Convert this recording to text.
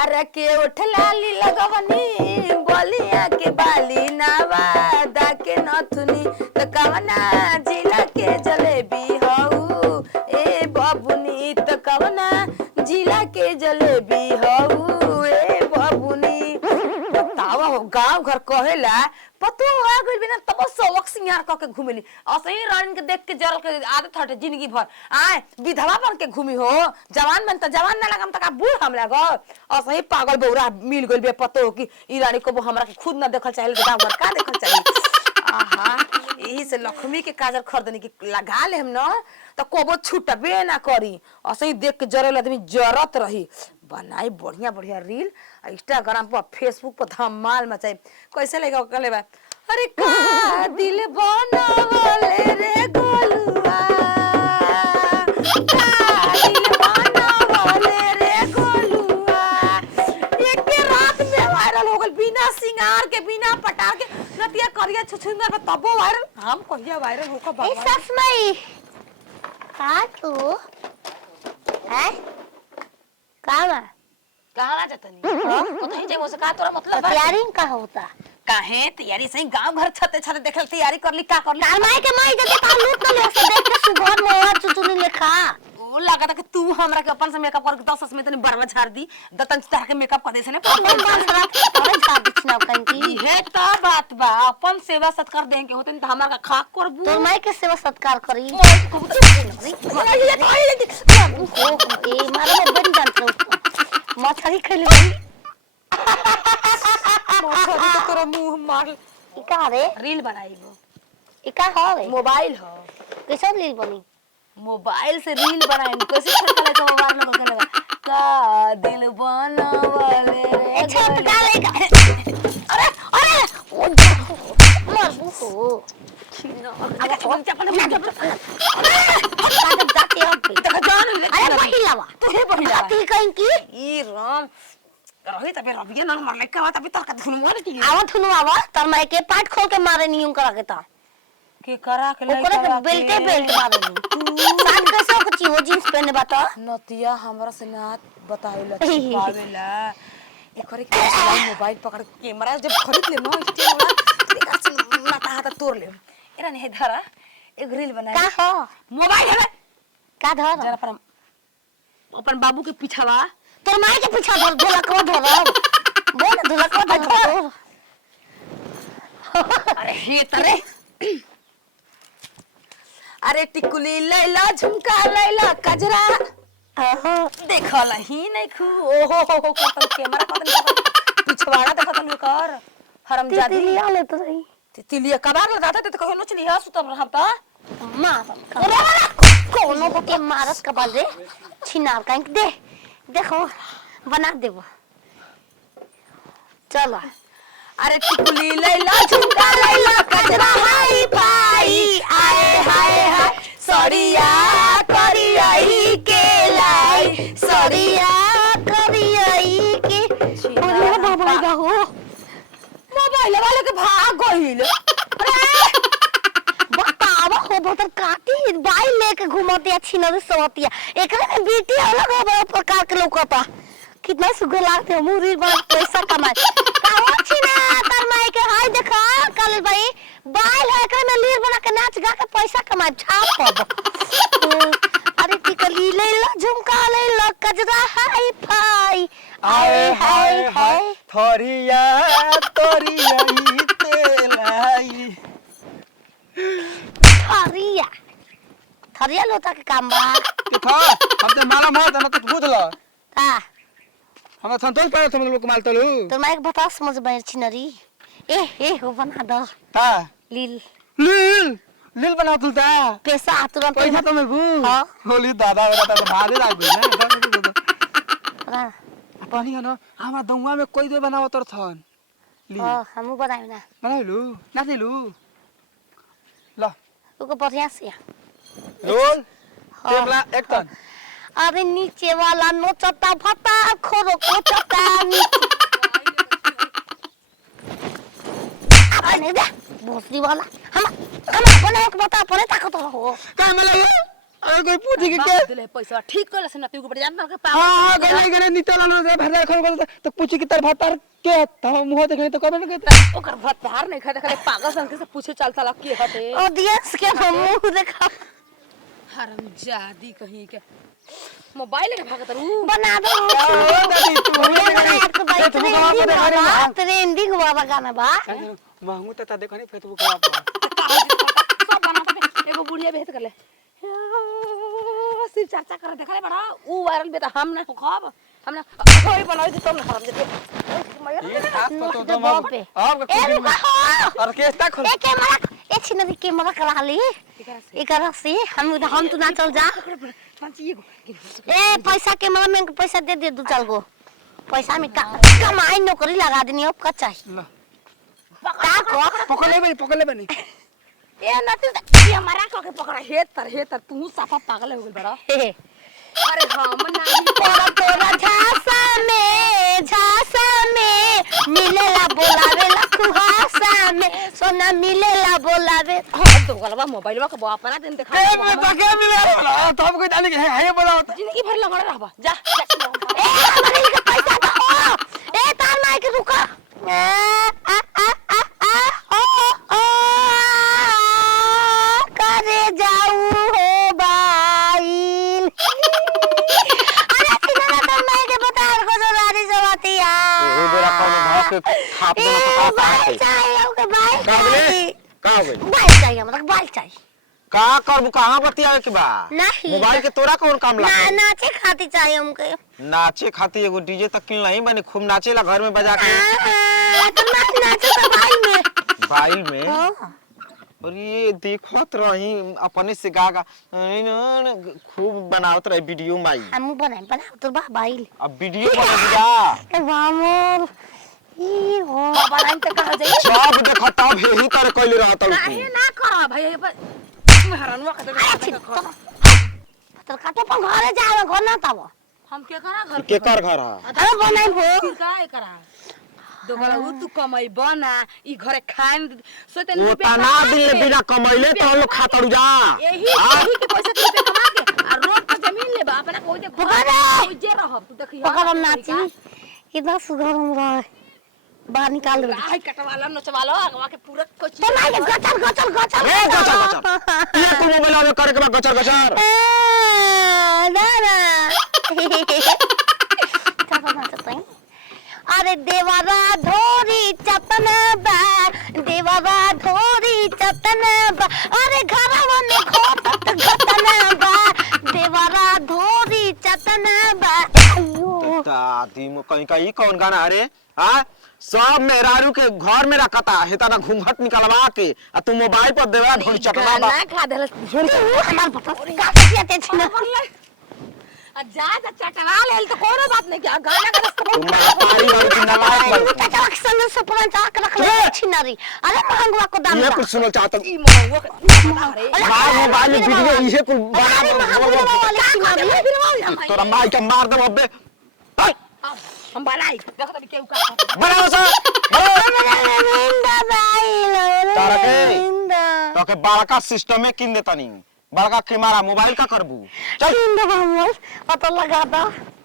अरे के उठलाली लगवनी बोलिया के बाली नवादा के नथुनी त कवना जिला के जलेबी हऊ ए बबुनी त कवना जिला के जलेबी हऊ ए बबुनी। बतावा हो गांव घर कहेला पतो आ गइल बिना तब सबक सिंगार क के घुमेली असही रानी के देख के जरल के आदत हटे जिंदगी भर आए विधवा बन के घूमी हो जवान बन त जवान ना लगम त का बूढ़ हम लग असही पागल बौरा मिल गइल बे पतो कि ई रानी को हमरा के खुद ना देखल चाहे गांव घर का देखल चाहे। आहा यही से लक्ष्मी के काजल खरीदनी के लगा ले हम न त कोबो छूटबे ना करी असही देख के जरल आदमी जरत रही। बनाई बढ़िया बढ़िया रील इंस्टाग्राम पर फेसबुक पर धमाल मचाई कैसे लगा कले बा अरे का दिल बनावले रे गोलुआ का दिल बनावले रे गोलुआ एक के रात में वायरल हो गल बिना सिंगार के बिना पटार के नतिया करिया छुछुंदर पे तबो वायरल हम कहिया वायरल होका बाबा ए ससमई का तू है कावा कहां जातनी कतई जे मोसे का तोरा मतलब बा तैयारी का होता काहे तैयारी सही गांव घर छते छते देखल तैयारी करली का करली माई के माई जते का लूट न ले से देख के सुगर मोहर चुचुनी लेखा ओ लागत कि तू हमरा के अपन से मेकअप करके 10 में तनी बरवा झाड़ दी दतन तरह के मेकअप कर दे से ने अपन बाल रात और का बिछना कंकी हे त बात बा अपन सेवा सत्कार दें के होतन त हमरा का खाक करबू तोर माई के सेवा सत्कार करी ए मारे में बन जानत मछली खइले मछली तो तोरा मुंह मार ई का रे रील बनाईबो ई का हवे मोबाइल हो कैसे रील बनी मोबाइल से रील बनाई कैसे छोटा लगा मोबाइल में करके लगा का दिल बनावले रे छोट का लेगा अरे अरे ओ मार बुको अरे छोड़ चपल अरे जाते हम पे जान ले अरे पहिलावा तू हे पहिला ती कहीं की ई राम रही तबे रबिया न मार लेका तबे तक धुन मार की आवा थुनु आवा तर मैं के पाट खोल के मारे नियम करा के ता के करा के ओकरे के बेल्टे बेल्ट मारे नी साथ कैसे कुछ हो जींस पहने बता नतिया हमरा से ना बतावेला छिपावेला एकरे के मोबाइल पकड़ के कैमरा जब खरीद ले न स्टैंड वाला एक से नाटा हाथ तोड़ ले एरा नहीं धरा एक रील बनाई का हो मोबाइल है का धर जरा पर अपन बाबू के पीछावा तोर माई के पीछा धर ढोलकवा धर बोल ढोलकवा धर अरे हे तरे अरे टिकुली लैला झुमका लैला कजरा देखला ही नहीं खू ओहो हो कतन कैमरा कतन पिछवाड़ा देखत न कर हरामजादी तिलिया ले तो रही तिलिया कबार लगाता ते कहो नच लिया सुतम रहता मार कोनो के मारस का बाल रे छिनार काहे दे देखो बना देबो चलो अरे टिकुली लैला झुमका लैला कजरा हाय पाई आए हाय हाय सड़िया करियाई के लाई सड़िया करियाई के अरे बाबा बाहू मोबाइल वाले के भाग गइल अरे बतावा हो भतर काटी बाई लेके घुमते अच्छी न सोतिया एकरे में बीटी अलग हो प्रकार के लौकता कितना सुगर लागते मुरी बड़ पैसा कमाए कावा छी ना तर माई के हाय देखा कल भाई बाल है एकरे में लीर बना के नाच गा के पैसा कमाए छाप पब अरे टिकली ले ला झुमका ले ला कजरा हाय फाई आए हाय हाय थोरिया तोरियाई तेलाई थरिया थरिया लोटा के काम बा के था हम ते माला मार ना तो बुझला का हम संतोष पाए तुम लोग माल तलू तो माइक बता समझ बाहर छिनरी ए हो बना दो ता लील लील लील बना तुलता पैसा तुरंत पैसा तो मैं बू हां होली दादा वाला तो भारे लाग गई हां पानी है ना हमारा दउआ में कोई दे बनाव तर थन ली हमू बनाई ना बनाइलू ना दिलू ला ओको बढ़िया से रोल टेबला एक टन अरे नीचे वाला नोचता फटा खोरो कोचता अपने दे भोसड़ी वाला हम अपने एक बता पड़े ताकत हो का में लगे अरे कोई पूछी कि बाप दिले पैसा ठीक कर से ना तू ऊपर जान के पागल हां गने गने नितल न भरदार खन तो पूछी कि तार भतार के त मुंह देखे तो कबे न कहते ओकर भतार नहीं खा देखले पागल सन के से पूछे चलता लग के हटे ऑडियंस के मुंह देखा हरामजादी कहीं के मोबाइल के भागत रू बना दो दादी तू ट्रेंडिंग वाला गाना बा महंगू त देखो नहीं फेसबुक पर सब बना एगो बुढ़िया बेहत कर ले सिर्फ चर्चा कर देखले बड़ा ऊ वायरल बेटा हम ना खब हम ना कोई बनाई दे तुम ना खराब दे ये साथ पतो तो बाप पे अब ए रुका ऑर्केस्ट्रा खोल ए कैमरा ए छिन कैमरा करा ली एकरा से हम तू ना चल जा ए पैसा कैमरा में पैसा दे दू चल गो पैसा में कमाई नौकरी लगा देनी अब का चाहिए का को पकड़ ले बनी ए नती ये हमारा को के पकड़ा हे तर तू साफा पागल हो गेल बड़ा अरे हम नहीं तोरा झांसा में मिलेला बोलावेला खुहासा में सोना मिलेला बोलावे तो गलबा मोबाइलवा के अपना दिन देखा ए मैं ताके मिले तब कोई डाली के है बताओ जिंदगी भर लगड़ रहबा जा ए हमारे के पैसा दो ए तार माई के रुका करे जाऊ हो बाईल अरे किना तार माई के बता को जो राजी जवातिया ए बेरा कौन घास के थाप देना तो का बाईल चाहिए ओके बाईल का हो गई बाईल चाहिए मतलब बाईल चाहिए का करबू कहां बतियावे के बा नहीं मोबाइल के तोरा कौन काम ना लागे नाचे खाती चाहिए हमके नाचे खाती एगो डीजे तक किन नहीं बने खूब नाचेला घर में बजा के तो नाचे तो बाइल में हाँ। और ये देखत रही अपने से गागा खूब बनावत रही वीडियो माई हम बना तो बा बाईल अब वीडियो बना दिया ए वामोर ई हो बनाई त कहा जाई सब देखत अब यही तरह कइले रहत काहे ना कर भाई ये पर हरनवा के पत्थर काटो पर घरे जावे घर ना तब हम के करा घर के कर घर है अरे बनाई हो का करा दोगला उ तू कमाई बना ई घरे खान सोते वो तना दिन बिना कमैले तो हम लोग खातड़ जा यही के पैसा तू पे कमा के आ रोड पे जमीन ले बा अपना कोई दे कोई जे रहब तू देखियो पकड़ नाची कितना सुगर हम रहा बाहर निकाल दे आई कटवाला नचवाला अगवा के पूरा कोची तो ना गचर ए गचर ये को मोबाइल में करे के गचर गचर दादा अरे देवरा धोरी चपना बा देवरा धोरी चपना बा अरे घरवा में खोपत घटना बा देवरा धोरी चपना बा अयो दादी मो कहीं का ई कौन गाना अरे हां सब मेहरारू के घर में रखता है तना घूंघट निकलवा के आ तू मोबाइल पर देवा ढोल चटना बा ना खा देल हमार पता का कहते छिना आ जा चटवा लेल तो कोनो बात नहीं क्या गाना का तुम पारी वाली की नलायक बन चटवा संग से पुरान चाक रख ले छिनारी अरे महंगवा को दाम ये दा कुछ सुनो चाहता ई मोबाइल रे मार मोबाइल में वीडियो इहे कुल अरे महंगवा वाली छिनारी तोरा माई के मार दे अबे हम बनाई देखो तभी केहू का बनाओ सा तारा के इंदा तो के बड़का सिस्टम में किन देता नहीं बड़का कैमरा मोबाइल का करबू चल इंदा पता लगा दा